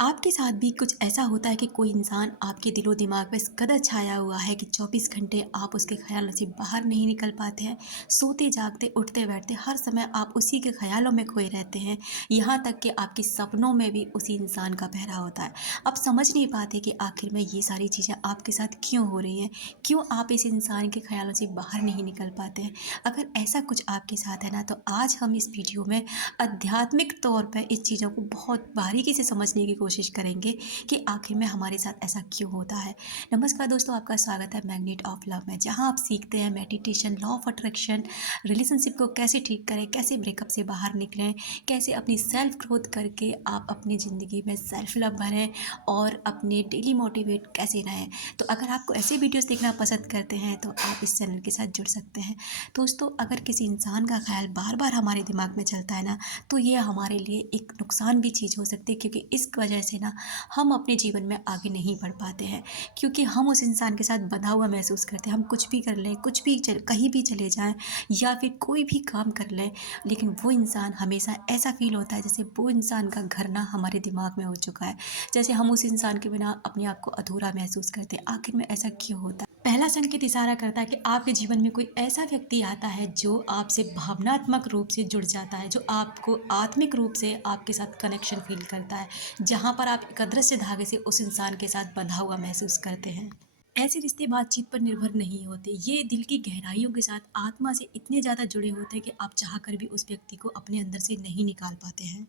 आपके साथ भी कुछ ऐसा होता है कि कोई इंसान आपके दिलो दिमाग में इस कदर छाया हुआ है कि 24 घंटे आप उसके ख्यालों से बाहर नहीं निकल पाते हैं। सोते जागते उठते बैठते हर समय आप उसी के ख्यालों में खोए रहते हैं। यहाँ तक कि आपके सपनों में भी उसी इंसान का पहरा होता है। आप समझ नहीं पाते कि आखिर में ये सारी चीज़ें आपके साथ क्यों हो रही हैं, क्यों आप इस इंसान के ख्यालों से बाहर नहीं निकल पाते हैं। अगर ऐसा कुछ आपके साथ है ना, तो आज हम इस वीडियो में आध्यात्मिक तौर पर इस चीज़ों को बहुत बारीकी से समझने की कोशिश करेंगे कि आखिर में हमारे साथ ऐसा क्यों होता है। नमस्कार दोस्तों, आपका स्वागत है मैग्नेट ऑफ लव में, जहां आप सीखते हैं meditation, law of attraction, relationship को कैसे ठीक करें, कैसे ब्रेकअप से बाहर निकलें, कैसे अपनी सेल्फ ग्रोथ करके आप अपनी ज़िंदगी में सेल्फ लव भरें और अपने डेली मोटिवेट कैसे रहें। तो अगर आपको ऐसे वीडियोस देखना पसंद करते हैं तो आप इस चैनल के साथ जुड़ सकते हैं। दोस्तों, अगर किसी इंसान का ख्याल बार बार हमारे दिमाग में चलता है ना, तो ये हमारे लिए एक नुकसान भी चीज़ हो सकती है, क्योंकि इस वजह से ना हम अपने जीवन में आगे नहीं बढ़ पाते हैं। क्योंकि हम उस इंसान के साथ बंधा हुआ महसूस करते हैं। हम कुछ भी कर लें, कुछ भी कहीं भी चले जाएं या फिर कोई भी काम कर लें, लेकिन वो इंसान हमेशा ऐसा फील होता है जैसे वो इंसान का घर ना हमारे दिमाग में हो चुका है। जैसे हम उस इंसान के बिना अपने आप को अधूरा महसूस करते हैं। आखिर में ऐसा क्यों होता है? पहला संकेत इशारा करता है कि आपके जीवन में कोई ऐसा व्यक्ति आता है जो आपसे भावनात्मक रूप से जुड़ जाता है, जो आपको आत्मिक रूप से आपके साथ कनेक्शन फील करता है, जहाँ पर आप एक अदृश्य धागे से उस इंसान के साथ बंधा हुआ महसूस करते हैं। ऐसे रिश्ते बातचीत पर निर्भर नहीं होते, ये दिल की गहराइयों के साथ आत्मा से इतने ज़्यादा जुड़े होते हैं कि आप चाह कर भी उस व्यक्ति को अपने अंदर से नहीं निकाल पाते हैं।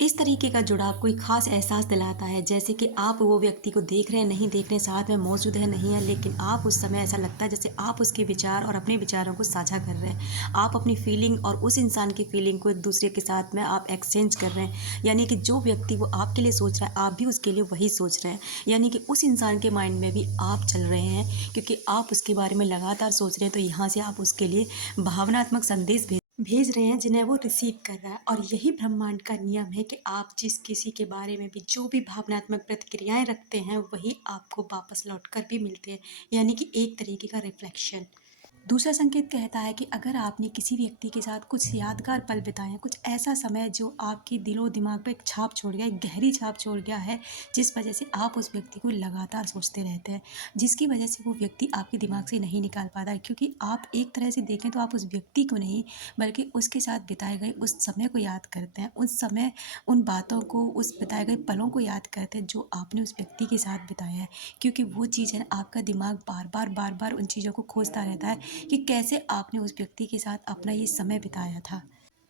इस तरीके का जुड़ाव कोई ख़ास एहसास दिलाता है, जैसे कि आप वो व्यक्ति को देख रहे हैं, नहीं देख रहे हैं, साथ में मौजूद है, नहीं है, लेकिन आप उस समय ऐसा लगता है जैसे आप उसके विचार और अपने विचारों को साझा कर रहे हैं। आप अपनी फीलिंग और उस इंसान की फीलिंग को एक-दूसरे के साथ में आप एक्सचेंज कर रहे हैं। यानी कि जो व्यक्ति वो आपके लिए सोच रहा है, आप भी उसके लिए वही सोच रहे हैं। यानी कि उस इंसान के माइंड में भी आप चल रहे हैं, क्योंकि आप उसके बारे में लगातार सोच रहे हैं, तो यहाँ से आप उसके लिए भावनात्मक संदेश भेज रहे हैं जिन्हें वो रिसीव कर रहा है। और यही ब्रह्मांड का नियम है कि आप जिस किसी के बारे में भी जो भी भावनात्मक प्रतिक्रियाएं रखते हैं, वही आपको वापस लौट कर भी मिलते हैं। यानी कि एक तरीके का रिफ्लेक्शन। दूसरा संकेत कहता है कि अगर आपने किसी व्यक्ति के साथ कुछ यादगार पल बिताए हैं, कुछ ऐसा समय जो आपके दिलो दिमाग पे एक छाप छोड़ गया, एक गहरी छाप छोड़ गया है, जिस वजह से आप उस व्यक्ति को लगातार सोचते रहते हैं, जिसकी वजह से वो व्यक्ति आपके दिमाग से नहीं निकाल पाता है। क्योंकि आप एक तरह से देखें तो आप उस व्यक्ति को नहीं, बल्कि उसके साथ बिताए गए उस समय को याद करते हैं। उस समय उन बातों को, उस बिताए गए पलों को याद करते हैं जो आपने उस व्यक्ति के साथ बिताया है। क्योंकि वो चीज़ है, आपका दिमाग बार बार उन चीज़ों को खोजता रहता है कि कैसे आपने उस व्यक्ति के साथ अपना ये समय बिताया था।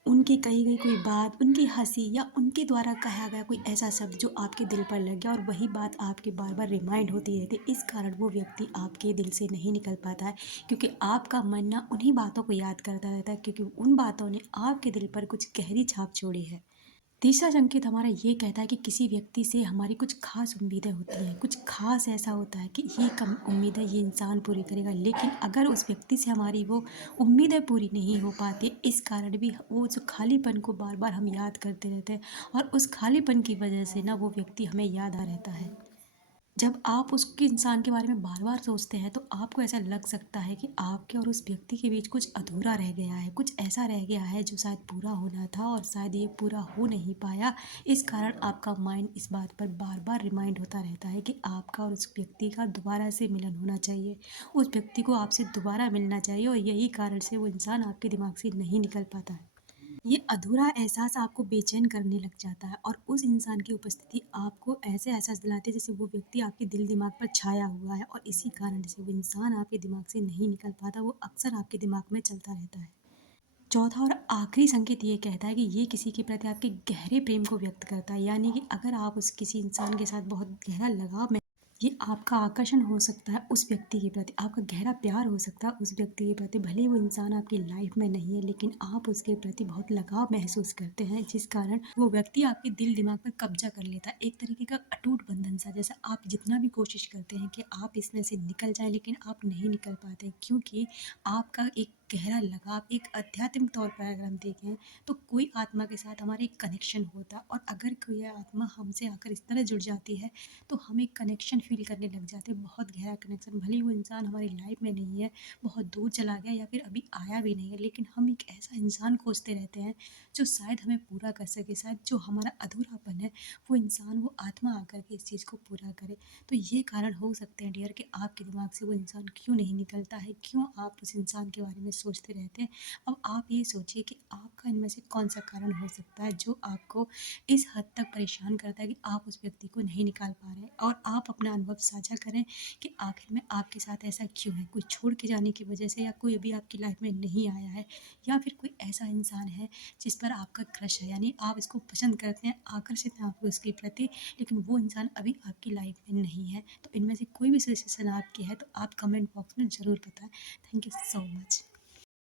उनकी कही गई कोई बात, उनकी हँसी या उनके द्वारा कहा गया कोई ऐसा शब्द जो आपके दिल पर लग गया और वही बात आपके बार-बार रिमाइंड होती रहती है। इस कारण वो व्यक्ति आपके दिल से नहीं निकल पाता है, क्योंकि आपका मन ना उन्हीं बातों को याद करता रहता है, क्योंकि उन बातों ने आपके दिल पर कुछ गहरी छाप छोड़ी है। तीसरा संकेत हमारा ये कहता है कि किसी व्यक्ति से हमारी कुछ खास उम्मीदें होती हैं, कुछ खास ऐसा होता है कि ये कम उम्मीदें ये इंसान पूरी करेगा, लेकिन अगर उस व्यक्ति से हमारी वो उम्मीदें पूरी नहीं हो पाती, इस कारण भी वो जो खालीपन को बार बार हम याद करते रहते हैं, और उस खालीपन की वजह से ना वो व्यक्ति हमें याद आ रहता है। जब आप उसके इंसान के बारे में बार-बार सोचते हैं, तो आपको ऐसा लग सकता है कि आपके और उस व्यक्ति के बीच कुछ अधूरा रह गया है, कुछ ऐसा रह गया है जो शायद पूरा होना था और शायद ये पूरा हो नहीं पाया। इस कारण आपका माइंड इस बात पर बार-बार रिमाइंड होता रहता है कि आपका और उस व्यक्ति का दोबारा से मिलन होना चाहिए। उस व्यक्ति को आपसे दोबारा मिलना चाहिए, और यही कारण से वो इंसान आपके दिमाग से नहीं निकल पाता है। ये अधूरा एहसास आपको बेचैन करने लग जाता है, और उस इंसान की उपस्थिति आपको ऐसे एहसास दिलाती है जैसे वो व्यक्ति आपके दिल दिमाग पर छाया हुआ है, और इसी कारण से वो इंसान आपके दिमाग से नहीं निकल पाता, वो अक्सर आपके दिमाग में चलता रहता है। चौथा और आखिरी संकेत ये कहता है कि ये किसी के प्रति आपके गहरे प्रेम को व्यक्त करता है। यानी कि अगर आप उस किसी इंसान के साथ बहुत गहरा लगाव में, ये आपका आकर्षण हो सकता है उस व्यक्ति के प्रति, आपका गहरा प्यार हो सकता है उस व्यक्ति के प्रति। भले वो इंसान आपकी लाइफ में नहीं है, लेकिन आप उसके प्रति बहुत लगाव महसूस करते हैं, जिस कारण वो व्यक्ति आपके दिल दिमाग पर कब्जा कर लेता है। एक तरीके का अटूट बंधन सा, जैसा आप जितना भी कोशिश करते हैं कि आप इसमें से निकल जाएं, लेकिन आप नहीं निकल पाते, क्योंकि आपका एक गहरा लगाव, एक आध्यात्मिक तौर पर अगर हम देखें, तो कोई आत्मा के साथ हमारा एक कनेक्शन होता है, और अगर कोई आत्मा हमसे आकर इस तरह जुड़ जाती है, तो हम एक कनेक्शन फ़ील करने लग जाते हैं, बहुत गहरा कनेक्शन। भले ही वो इंसान हमारी लाइफ़ में नहीं है, बहुत दूर चला गया या फिर अभी आया भी नहीं है, लेकिन हम एक ऐसा इंसान खोजते रहते हैं जो शायद हमें पूरा कर सके, शायद जो हमारा अधूरापन है वो इंसान, वो आत्मा आकर के इस चीज़ को पूरा करे। तो ये कारण हो सकते हैं डियर कि आपके दिमाग से वो इंसान क्यों नहीं निकलता है, क्यों आप उस इंसान के बारे में सोचते रहते हैं। अब आप ये सोचिए कि आपका इनमें से कौन-सा कारण हो सकता है जो आपको इस हद तक परेशान करता है कि आप उस व्यक्ति को नहीं निकाल पा रहे हैं, और आप अपना अनुभव साझा करें कि आखिर में आपके साथ ऐसा क्यों है? कोई छोड़ के जाने की वजह से, या कोई अभी आपकी लाइफ़ में नहीं आया है, या फिर कोई ऐसा इंसान है जिस पर आपका क्रश है, यानी आप इसको पसंद करते हैं, आकर्षित हैं आप उसके प्रति, लेकिन वो इंसान अभी आपकी लाइफ़ में नहीं है। तो इनमें से कोई भी सिचुएशन आपकी है तो आप कमेंट बॉक्स में ज़रूर बताएँ। Thank you so much.